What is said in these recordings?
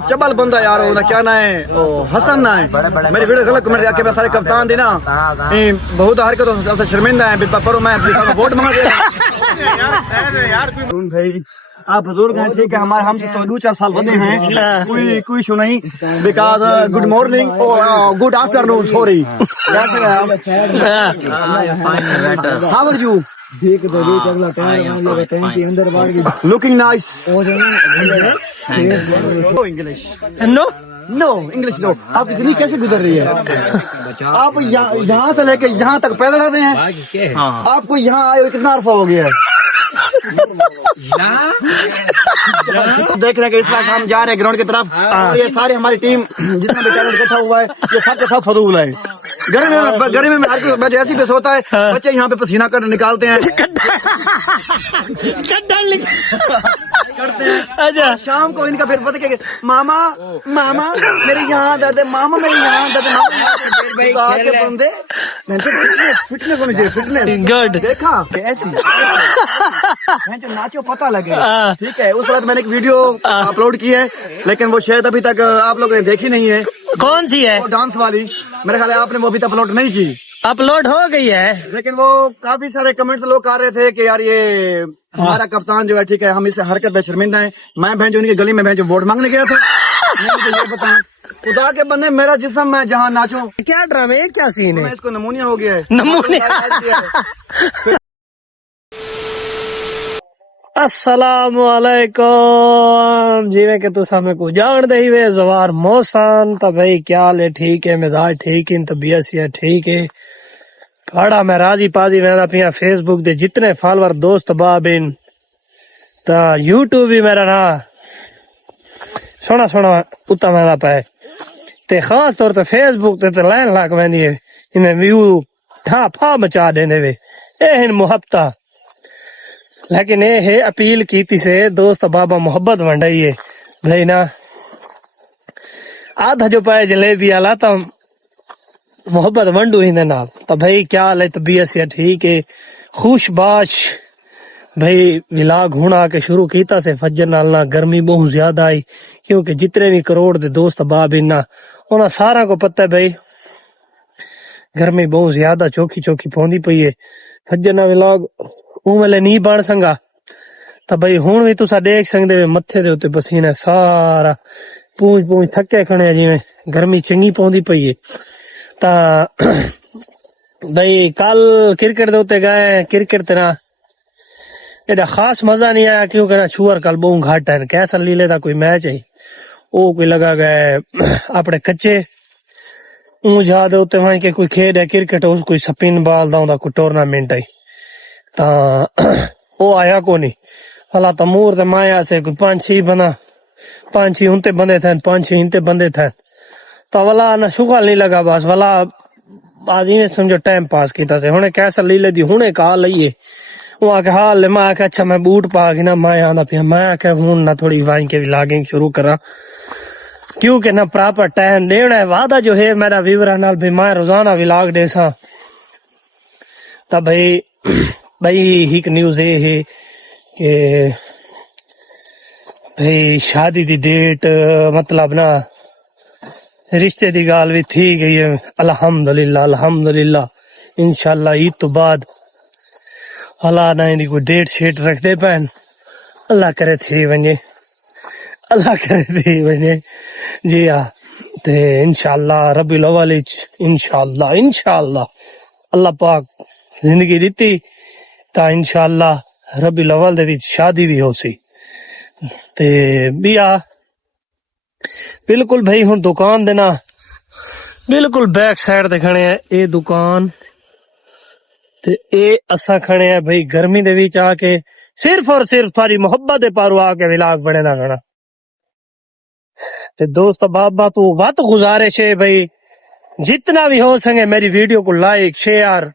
चबल बंदा यार वो क्या ना है हसन ना है मेरी वीडियो गलत कमेंट आके सारे कप्तान दी ना बहुत हरकत से शर्मिंदा है पर मैं वोट मांग भाई आप बुजुर्ग हैं ठीक है हमारे हमसे तो 2-4 साल बड़े हैं कोई इशू नहीं because good morning good afternoon sorry how are you looking nice English no no English no आप इतनी कैसे गुजर रही है आप यहाँ से लेके यहाँ तक पैदल आते हैं आपको यहाँ आए हुए कितना अरसा हो गया है देख रहे हैं इस वक्त हम जा रहे हैं ग्राउंड की तरफ और ये सारे हमारी टीम जितना भी टैलेंट इकट्ठा हुआ है ये सब के सब फजूल है गर्मी में हर कोई ऐसी पेश होता है बच्चे यहाँ पे पसीना कर निकालते हैं अच्छा शाम को इनका फिर पता क्या मामा मामा मेरे यहाँ दादे मामा मेरे यहाँ दादे के बंदे फिटनेस होनी चाहिए फिटनेस गुड देखा ऐसी नाचो पता लगे ठीक है उस वक्त मैंने एक वीडियो अपलोड की है लेकिन वो शायद अभी तक आप लोगों ने देखी नहीं है कौन सी है वो डांस वाली मेरे ख्याल है आपने वो अभी तक अपलोड नहीं की अपलोड हो गई है लेकिन वो काफी सारे कमेंट्स लोग आ रहे थे कि यार ये हमारा कप्तान जो है ठीक है हम इससे हरकत में शर्मिंदा है मैं बहन जो उनकी गली में बहन जो वोट मांगने गया था मुझे ये बताएं खुदा के बंदे मेरा जिस्म मैं जहाँ नाचूं क्या ड्रामे क्या सीन है इसको नमूनिया हो गया है नमूनिया अस्सलामुअलैकुम जिवें कि तुस हमें को जान दे ही वे जवार मौसम तो भाई क्या ले ठीक है मिजाज ठीक है तबीयत से ठीक है बड़ा मैं राजी पाजी मैं पिया फेसबुक दे जितने फॉलोअर दोस्त बाबिन ता यूट्यूब भी मेरा ना सोना सोना उता मैं पाए ते खास तौर ते फेसबुक ते लाइन लाग वेंदी है इन्हें व्यू ठा फा मचा देने वे एहन मुहब्बता लेकिन ये है अपील की से दोस्त बाबा मोहब्बत वंडाई है भाई ना आधा जो पाए जलेबी आला तो मोहब्बत वंडू ही नाल तो भाई क्या ले तबीयत से ठीक है खुशबाश भाई विलाग हुणा के शुरू कीता से फजर नाल ना गर्मी बहुत ज्यादा आई क्योंकि जितने भी करोड़ दे दोस्त बाब इन्ना उन्हें सारा को पता है भाई गर्मी बहुत ज्यादा चौखी चौखी पौंदी पई है फजर ना विलाग वेले नहीं बन संगा तो भाई हुण भी तुसा देख सकते मथे दे उत्ते पसीना सारा पूंछ पूंछ थके खड़े जिवें गर्मी चंगी पौंदी पई है ता भाई कल क्रिकेट दे उत्ते गए क्रिकेट ते ना एदा खास मजा नहीं आया क्योंकि ना छुअर कल बहुत घट है कैसल लीले दा कोई मैच है ओ कोई लगा गए अपने कच्चे जा दे उत्ते वहां के कोई खेड है क्रिकेट कोई स्पिन बॉल दा कोई टूर्नामेंट है ता ओ आया को नहीं हला तमूर ते माया से कोई 5-6 बना 5-6 उनते बंदे थे 5-6 इनते बंदे थे तो वाला ना शुगल नहीं लगा बस वाला आज इवें समझो टाइम पास कीता से हुणे कैसा लीले दी हुणे का लईए वो आके हाल मैं आके अच्छा मैं बूट पा के ना मैं आंदा पिया मैं आके हुण ना थोड़ी वाई के व्लॉगिंग शुरू करा क्योंकि ना प्रॉपर टाइम देना है वादा जो है मेरा व्यूअर नाल भी मैं रोजाना व्लॉग देसा ता भाई भाई एक न्यूज ये है कि भाई शादी दी डेट मतलब ना रिश्ते दी गाल भी थी गई है अल्हम्दुलिल्लाह अल्हम्दुलिल्लाह इंशाल्लाह ईद तो बाद अल्लाह ना इनकी कोई डेट शेट रख दे पैन अल्लाह करे थी वने अल्लाह करे थी वने जी हाँ ते इंशाल्लाह रब्बुल अव्वल इंशाल्लाह इंशाल्लाह अल्लाह पाक जिंदगी दी ता इंशाल्लाह रब्बुल अव्वल दे विच शादी भी हो सी ते बिया बिल्कुल भाई हुण दुकान देना बिल्कुल बैक साइड ते खड़े हैं ये दुकान ते ये असा खड़े हैं भाई गर्मी दे विच आके सिर्फ और सिर्फ थारी मोहब्बत दे पारू आके व्लॉग बने ना खड़ा ते दोस्त बाबा तू वत गुजारिश है भाई जितना भी हो सके मेरी वीडियो को लाइक शेयर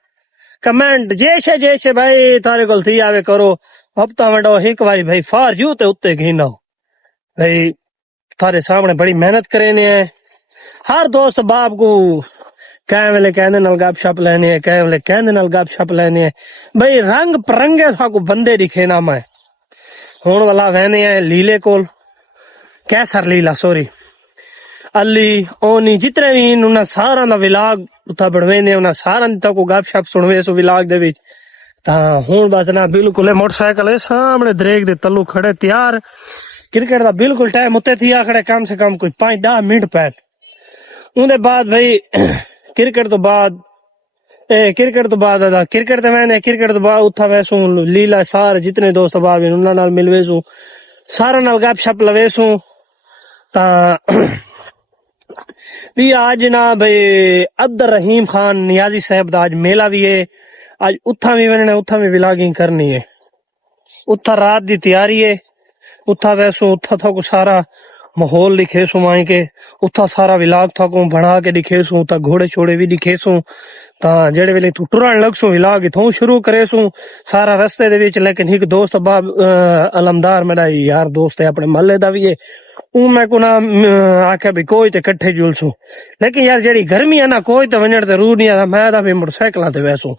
कमेंट जैसे जैसे भाई थारे को थी आवे करो हफ्ता वंडो एक बारी भाई फार यू ते उत्ते घिनो भाई थारे सामने बड़ी मेहनत करेने है हर दोस्त बाप को कह वेले कहने नाल गपशप लेने है कह वेले कहने नाल गपशप लेने है भाई रंग परंगे सा को बंदे दिखे ना मैं हुण वाला वहने है लीले कोल कैसर लीला सॉरी अली ओनी जितने भी उन्हें सारा दा विलाग उत्था बढ़वेंदे उन्हें सारा तक गप शप सुनवे सो विलाग दे विच तां हुण बस ना बिल्कुल मोटरसाइकिल है सामने दरेक दे तल्लू खड़े तैयार क्रिकेट दा बिल्कुल टाइम उत्ते थी खड़े कम से कम कोई 5-10 मिनट पैट उनदे बाद भाई क्रिकेट तो बाद क्रिकेट ते मैंने क्रिकेट तो बाद उठा वैसू लीला सारे जितने दोस्त बाब उन्हां नाल मिलवेसू सारा नाल गप शप लवेसू ता भी आज ना भाई अब्दुल रहीम खान नियाजी साहब दा आज मेला भी है आज उठा भी बनना उठा भी व्लॉगिंग करनी है उठा रात दी तैयारी है उठा वैसू उठा था को सारा माहौल दिखे सू माई के उठा सारा विलाग था को बना के दिखे सू ता घोड़े छोड़े भी दिखे सू ता जेड़े वेले तू टुरन लग सू विलाग इथों शुरू करे सू सारा रस्ते दे विच लेकिन एक दोस्त बाब अलमदार मेरा यार दोस्त है अपने महल्ले दा भी है मैं को ना आख्या भी कोई ते कट्ठे जुलसू लेकिन यार जेड़ी गर्मी है ना कोई ते वणन ते रूह नहीं आता मैं दा भी मोटरसाइकिल ते वैसू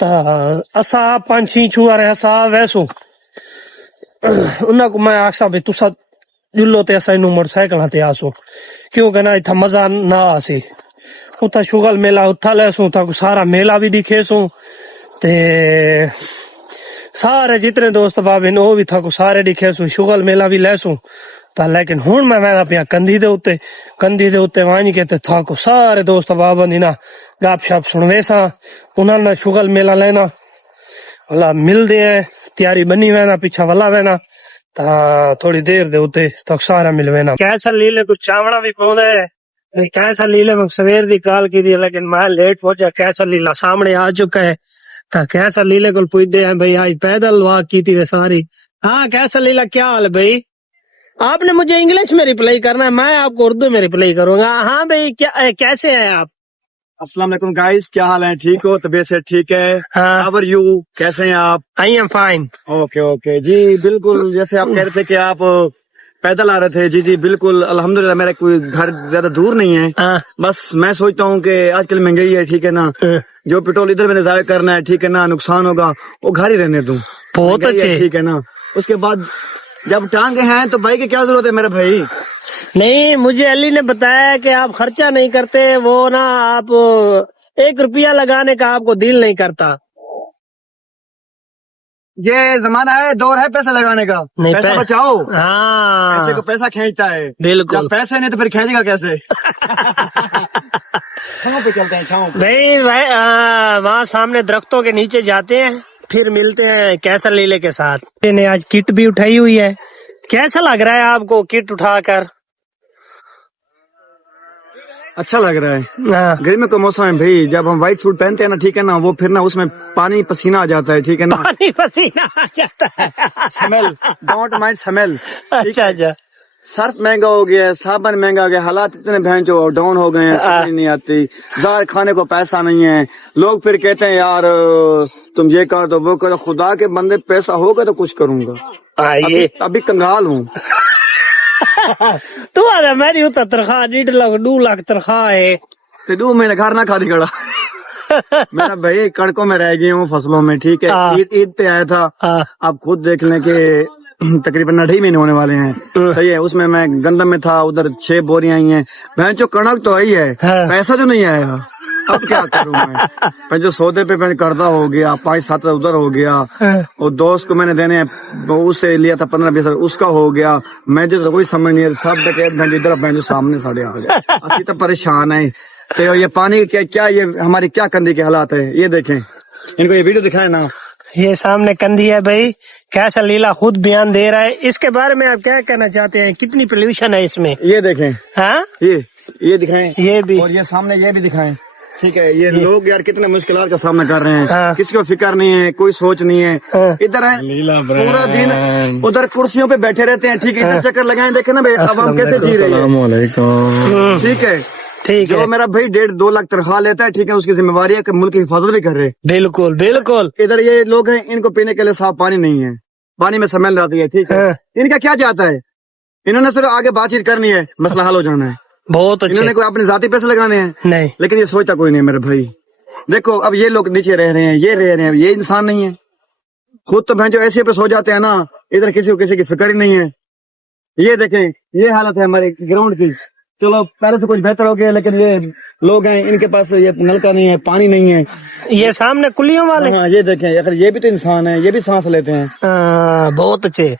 ता असा 5-6 छुआरे असा वैसू उन्ना को मैं आखसा भी तुसा जुल्लो ते असा इनू मोटरसाइकिल ते आसो क्योंकि ना इथा मजा ना आसी उथा शुगल मेला उठा लेसू ता सारा मेला भी दिखेसू ते सारे जितने दोस्त बाब इन वो भी था को सारे दिखेसू शुगल मेला भी लेसू ता लेकिन हुण मैं पिया कंधी दे उत्ते वाणी के ते था को सारे दोस्त बाब ना गप शप सुनवेसा उन्होंने शुगल मेला लेना वाला मिलते हैं तैयारी बनी वेना पीछा वाला वेना ता थोड़ी देर दे उत्ते तक सारा मिलवे ना कैसा लीले कुछ चावड़ा भी पौंदा है कैसा लीले में सवेर दी कॉल की थी लेकिन मैं लेट पहुंचा कैसा लीला सामने आ चुका है ता कैसा लीले को पूछते हैं भाई आज पैदल वॉक की थी वे सारी हाँ कैसा लीला क्या हाल है भाई आपने मुझे इंग्लिश में रिप्लाई करना है मैं आपको उर्दू में रिप्लाई करूंगा हाँ भाई क्या कैसे हैं आप अस्सलाम वालेकुम गाइस क्या हाल है ठीक हो तबीयत से ठीक है हाँ हाउ आर यू कैसे हैं आप I am fine okay okay जी बिल्कुल जैसे आप कह रहे थे कि आप पैदल आ रहे थे जी जी बिल्कुल अल्हम्दुलिल्लाह मेरा कोई घर ज्यादा दूर नहीं है हाँ बस मैं सोचता हूँ कि आजकल महंगाई है ठीक है ना जो पेट्रोल इधर मैंने जाया करना है ठीक है ना नुकसान होगा वो घर ही रहने दूं बहुत अच्छे ठीक है ना उसके बाद जब टांगे हैं तो भाई की क्या जरूरत है मेरे भाई नहीं मुझे अली ने बताया कि आप खर्चा नहीं करते वो ना आप 1 रुपया लगाने का आपको दिल नहीं करता ये जमाना है दौर है पैसा लगाने का नहीं पैसा बचाओ हाँ पैसे को पैसा खींचता है बिल्कुल जब पैसे नहीं तो फिर खींचेगा कैसे छाँव पे चलते हैं छाँव पे नहीं भाई वहाँ सामने दरख्तों के नीचे जाते हैं फिर मिलते हैं कैसा लीले के साथ ने आज किट भी उठाई हुई है कैसा लग रहा है आपको किट उठाकर अच्छा लग रहा है हाँ गर्मी का मौसम है भाई जब हम व्हाइट सूट पहनते हैं ना ठीक है ना वो फिर ना उसमें पानी पसीना आ जाता है ठीक है ना पानी पसीना आ जाता है स्मेल डोंट माइंड स्मेल अच्छा अच्छा सर्फ महंगा हो गया है साबन महंगा हो गया हालात इतने भैंचो डाउन हो गए हैं समझ नहीं आती जार खाने को पैसा नहीं है लोग फिर कहते हैं यार तुम ये कर दो वो करो खुदा के बंदे पैसा होगा तो कुछ करूंगा अभी कंगाल हूँ तू आ मेरी उतर तनख्वाह 2 लाख तनख्वाह है तो 2 महीने घर ना खादी खड़ा मेरा भाई कड़कों में रह गई हूँ फसलों में ठीक है ईद पे आया था आप खुद देख लें कि तकरीबन 2.5 महीने होने वाले हैं सही है उसमें मैं गंदम में था उधर 6 बोरियां आई हैं भैंस जो कणक तो आई है पैसा जो नहीं आया अब क्या करूं मैं जो सौदे पे मैंने कर्जा हो गया 5-7 उधर हो गया और दोस्त को मैंने देने उससे लिया था 15-20 उसका हो गया मैं जो कोई समझ नहीं सब भैंस इधर भैंस सामने साढ़े आ गया असली तो परेशान है तो ये पानी क्या ये हमारी क्या कंदी के हालात है ये देखें इनको ये वीडियो दिखाए ना ये सामने कंधी है भाई कैसा लीला खुद बयान दे रहा है इसके बारे में आप क्या कहना चाहते हैं कितनी पोल्यूशन है इसमें ये देखें हाँ ये दिखाएं ये भी और ये सामने ये भी दिखाएं ठीक है ये लोग यार कितने मुश्किलात का सामना कर रहे हैं किसी को फिक्र नहीं है कोई सोच नहीं है इधर है पूरा दिन उधर कुर्सियों पे बैठे रहते हैं ठीक है इधर चक्कर लगाए देखे ना भाई अब हम कैसे जी रहे हैं ठीक है ठीक है जो मेरा भाई 1.5-2 लाख तनख्वाह लेता है ठीक है उसकी जिम्मेवारी है कि मुल्क की हिफाजत भी कर रहे बिल्कुल बिल्कुल इधर ये लोग हैं इनको पीने के लिए साफ पानी नहीं है पानी में स्मेल आती है ठीक है इनका क्या चाहता है इन्होंने सिर्फ आगे बातचीत करनी है मसला हल हो जाना है बहुत अच्छे इन्होंने कोई अपने जाती पैसे लगाने हैं नहीं लेकिन ये सोचता कोई नहीं मेरे भाई देखो अब ये लोग नीचे रह रहे हैं ये रह रहे हैं ये इंसान नहीं है खुद तो भैंसो ऐसे पे सो जाते हैं ना इधर किसी को किसी की फिक्र ही नहीं है ये देखें, ये हालत है हमारे ग्राउंड की। चलो पहले से कुछ बेहतर हो गया, लेकिन ये लोग हैं, इनके पास ये नलका नहीं है, पानी नहीं है। ये सामने कुलियों वाले, हाँ ये देखें, अगर ये भी तो इंसान है, ये भी सांस लेते हैं। बहुत अच्छे।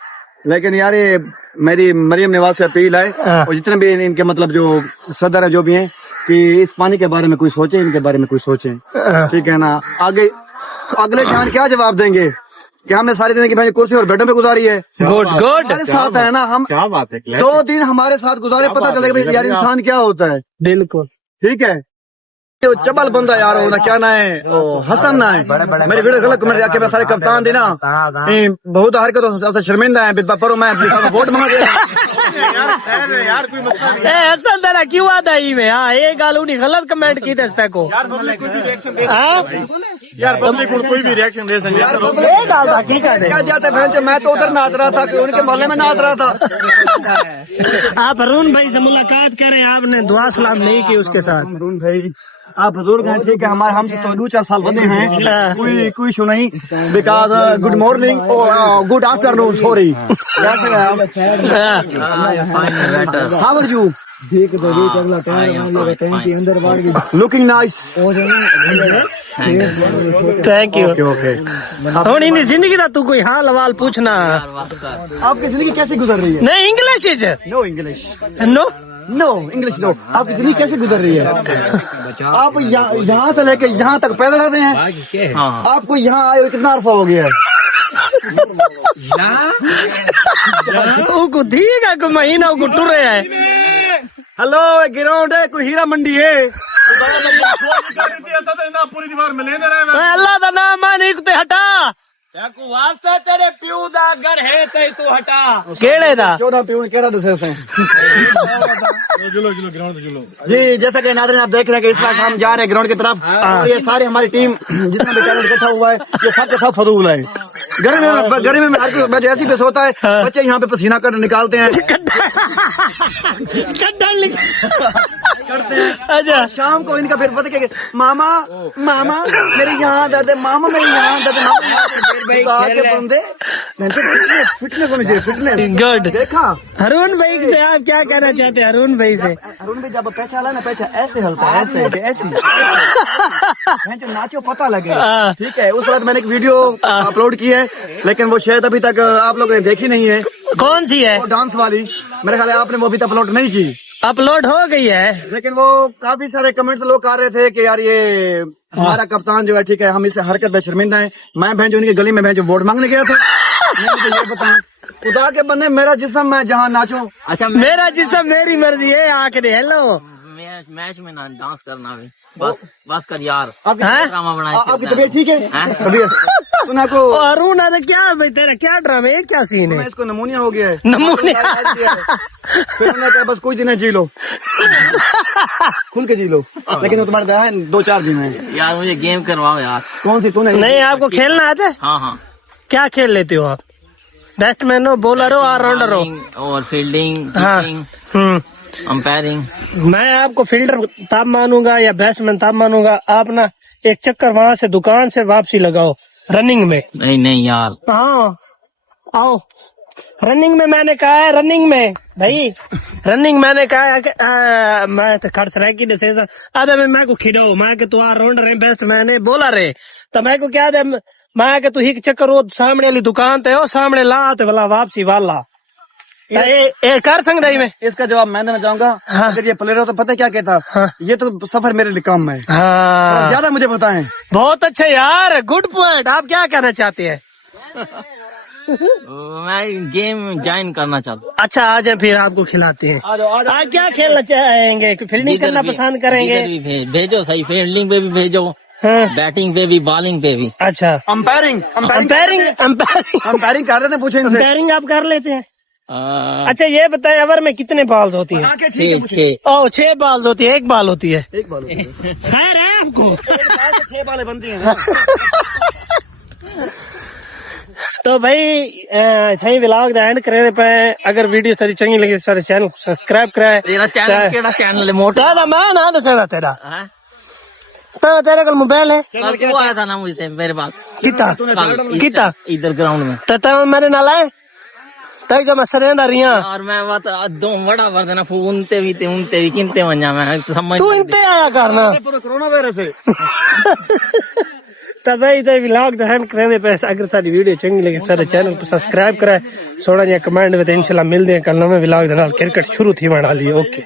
लेकिन यार ये मेरी मरियम नवाज से अपील है, और जितने भी इनके मतलब जो सदर है जो भी हैं, कि इस पानी के बारे में कुछ सोचे, इनके बारे में कुछ सोचे, ठीक है ना। आगे अगले जान क्या जवाब देंगे कि हमने सारी जिंदगी भाई कुर्सी और बेडों पे गुजारी है। गुड गुड, हमारे साथ है ना, हम क्या बात है, 2 दिन हमारे साथ गुजारे, पता चलेगा भाई यार इंसान क्या होता है। बिल्कुल ठीक है, वो चबल बंदा यार होना क्या ना है, हसन ना है। मेरे वीडियो गलत कमेंट आके सारे कप्तान देना बहुत हरकत से शर्मिंदा है। पर मैं वोट मांग यार कोई मसला नहीं ऐसा तरह क्यों आता ही में। हाँ एक गाल उन्हीं गलत कमेंट की दस्ता को यार, पब्लिक कोई भी रिएक्शन दे हाँ? यार, पब्लिक कोई भी रिएक्शन दे सकते ये गाल था ठीक है। क्या जाते हैं, मैं तो उधर नाच रहा था, उनके मोहल्ले में नाच रहा था। आप अरुण भाई से मुलाकात करें, आपने दुआ सलाम नहीं की उसके साथ। अरुण भाई आप बुजुर्ग हैं, ठीक है, हमारे हमसे तो 2-4 साल बड़े हैं, कोई इशू नहीं। Because good morning good afternoon, sorry. How are you? Looking nice, thank you. Okay. ਹੁਣ ਇਹਦੀ ਜ਼ਿੰਦਗੀ ਦਾ तू कोई हाल हवाल पूछना। आपकी जिंदगी कैसे गुजर रही है? नहीं English is no English, no no English no. आपकी जिंदगी कैसे गुजर रही है? आप यहाँ से लेके यहाँ तक पैदल रहते हैं, आपको यहाँ आए हुए कितना अरसा हो गया है? को ठीक है, महीना को टुरे है। हेलो ग्राउंड है, कोई हीरा मंडी है? पूरी दीवार में लेने रहे अल्लाह का नाम मान इकते हटा वास्ते तेरे प्यू दा घर है ते तू हटा केड़े दा 14 पीवन केड़ा दसे से। चलो ग्राउंड पे चलो। जी जैसा कि नाज़रीन आप देख रहे हैं कि इस वक्त हम जा रहे हैं ग्राउंड की तरफ, और ये सारी हमारी टीम जितना भी टैलेंट इकट्ठा हुआ है, ये सब के सब फजूल है। गर्मी में हर कोई ऐसी पेश होता है, बच्चे यहाँ पे पसीना कर निकालते हैं करते हैं। अच्छा शाम को इनका फिर पता क्या, मामा मामा मेरे यहाँ दादे, मामा मेरे यहाँ दादे, बंदे फिटनेस होनी चाहिए, फिटनेस। गुड। देखा अरुण भाई से आप क्या कहना चाहते हैं? अरुण भाई से अरुण भाई जब पैसा आला ना, पैसा ऐसे हलता है, ऐसे ऐसे जो नाचो पता लगे, ठीक है। उस रात मैंने एक वीडियो अपलोड की है, लेकिन वो शायद अभी तक आप लोगों ने देखी नहीं है। कौन सी है? वो डांस वाली, मेरे ख्याल है आपने वो अभी तक अपलोड नहीं की। अपलोड हो गई है, लेकिन वो काफी सारे कमेंट्स लोग कर रहे थे कि यार ये हमारा कप्तान जो है, ठीक है, हम इससे हरकत में शर्मिंदा है। मैं बहन जो उनकी गली में बहन जो वोट मांगने गया था, मुझे ये बताएं खुदा के बंदे, मेरा जिस्म मैं जहाँ नाचूं। अच्छा मेरा जिसम मेरी मर्जी है। आखिरी हेलो मैच में ना डांस करना भी बस कर यार। आपकी ड्रामा बनाए आपकी तबीयत ठीक है? तबीयत सुना को अरुण अरे क्या भाई तेरा क्या ड्रामा है, क्या सीन है? इसको नमूनिया हो गया है। नमूनिया फिर उन्होंने कहा बस कुछ दिन जी लो, खुल के जी लो, लेकिन वो तुम्हारे दया है 2-4 दिन है। यार मुझे गेम करवाओ यार। कौन सी तूने? नहीं आपको खेलना आता है? हाँ क्या खेल लेते हो आप? बैट्समैन हो, बॉलर हो, ऑलराउंडर हो? और फील्डिंग, हाँ अंपायरिंग। मैं आपको फील्डर तब मानूंगा या बैट्समैन तब मानूंगा, आप ना एक चक्कर वहाँ से दुकान से वापसी लगाओ रनिंग में। नहीं यार, हाँ आओ रनिंग में, मैंने कहा है रनिंग में भाई, रनिंग मैंने कहा है कि मैं तो खर्च रह की आधे मैं को खिड़ो, मैं के तू ऑलराउंडर है, बैट्समैन है, बॉलर है, तो मैं को क्या दे, मैं के तू ही चक्कर वो सामने वाली दुकान ते हो, सामने ला ते वाला वापसी वाला ये कर सकता ही मैं। इसका जवाब मैं देना चाहूंगा। हाँ। अगर ये प्लेयर हो तो पता क्या कहता, हाँ। ये तो सफर मेरे लिए कम है। हाँ ज्यादा मुझे बताएं। बहुत अच्छा यार, गुड पॉइंट। आप क्या कहना चाहते हैं? मैं गेम ज्वाइन करना चाहता हूँ। अच्छा आ जाए फिर आपको खिलाते हैं। आ जाओ आप क्या खेलना चाहेंगे? फील्डिंग करना पसंद करेंगे? भेजो सही, फील्डिंग पे भी भेजो, हाँ। बैटिंग पे भी, बॉलिंग पे भी। अच्छा अंपायरिंग अंपायरिंग कर रहे थे, पूछे इनसे। अंपायरिंग आप कर लेते हैं? अच्छा ये बताए ओवर में कितने बॉल्स होती है? 6 बॉल होती है, 1 बॉल होती है। एक बाल खैर है आपको 6 बालें बनती हैं। तो भाई सही व्लॉग दा एंड करे पे। अगर वीडियो सारी चंगी लगी सारे चैनल को सब्सक्राइब कराए। तेरा चैनल केड़ा चैनल है? मोटा तेरा मैं ना दसेगा तेरा है? तो तेरे कल मोबाइल है? कल वो आया था ना मुझे मेरे पास, कितना कल कितना इधर ग्राउंड में। तो मेरे नाल आए तक जो मैं सरेंदा रिया और मैं बात दो बड़ा वर्धना उनते भी किनते वंजा मैं समझ तू इनते आया करना कोरोना वायरस है तो भाई तो व्लॉग तो हैंड करने पे अगर सारी वीडियो चंगी लगे सारे चैनल को सब्सक्राइब कराए सोना जी कमेंट में इंशाल्लाह मिलते हैं कल नवे व्लॉग दे नाल क्रिकेट शुरू थी बना ली ओके।